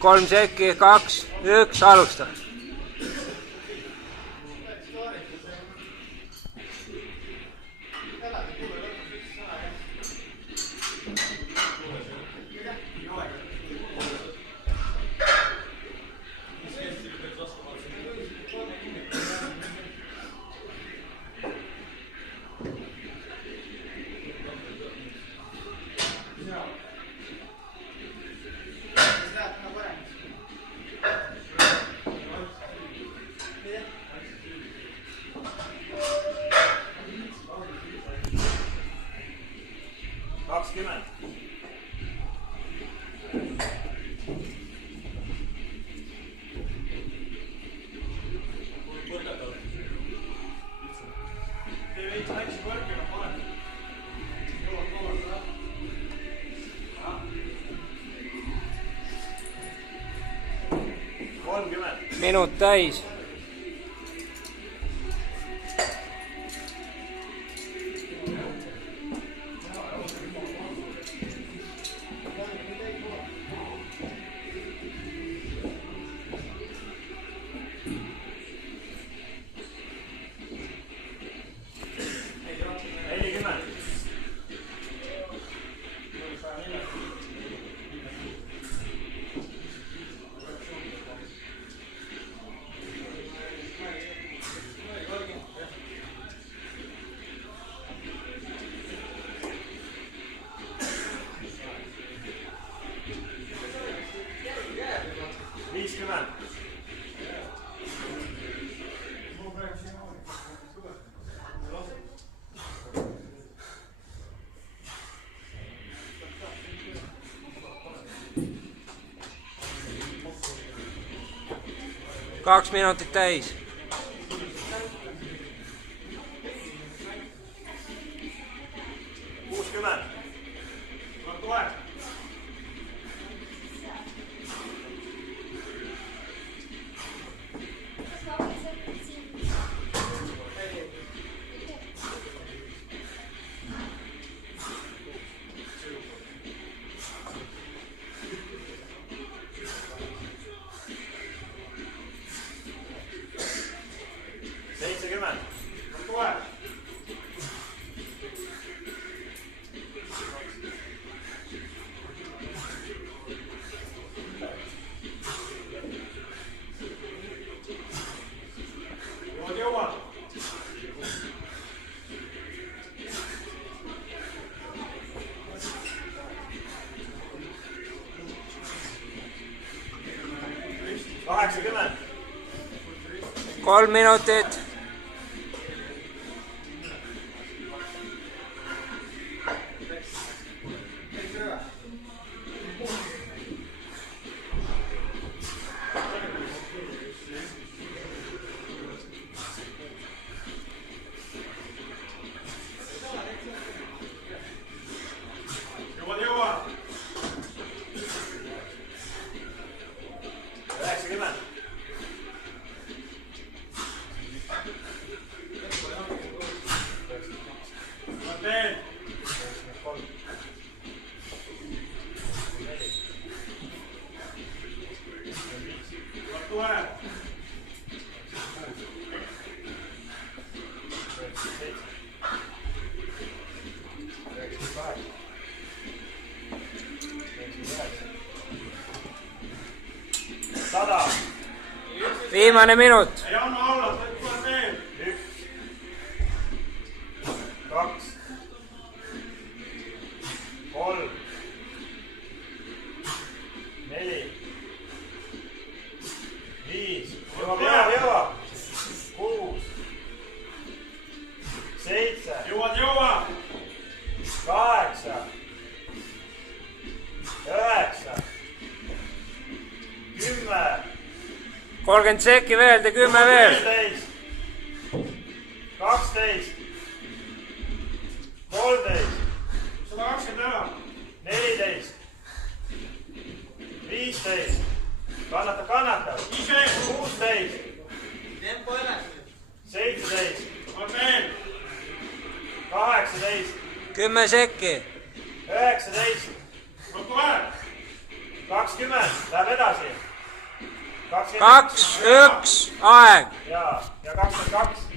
3 sekki, 2, 1, alusta. Minut täis. Kaks minutit täis. Kolm minutit. Viimane minut. Ei anna alla, tuleb veel. 1, 2, 3, 4, 5, jõua, 6, 7, jõua, 8, 9, 10, 30 sekki veel, 10 veel. 12, 13, 120 ära. 14, 15, kannatab, 16, 17, 18, 10 sekki. 19, Kohe. 20, läheb edasi. 2, 1, aeg. ja 22.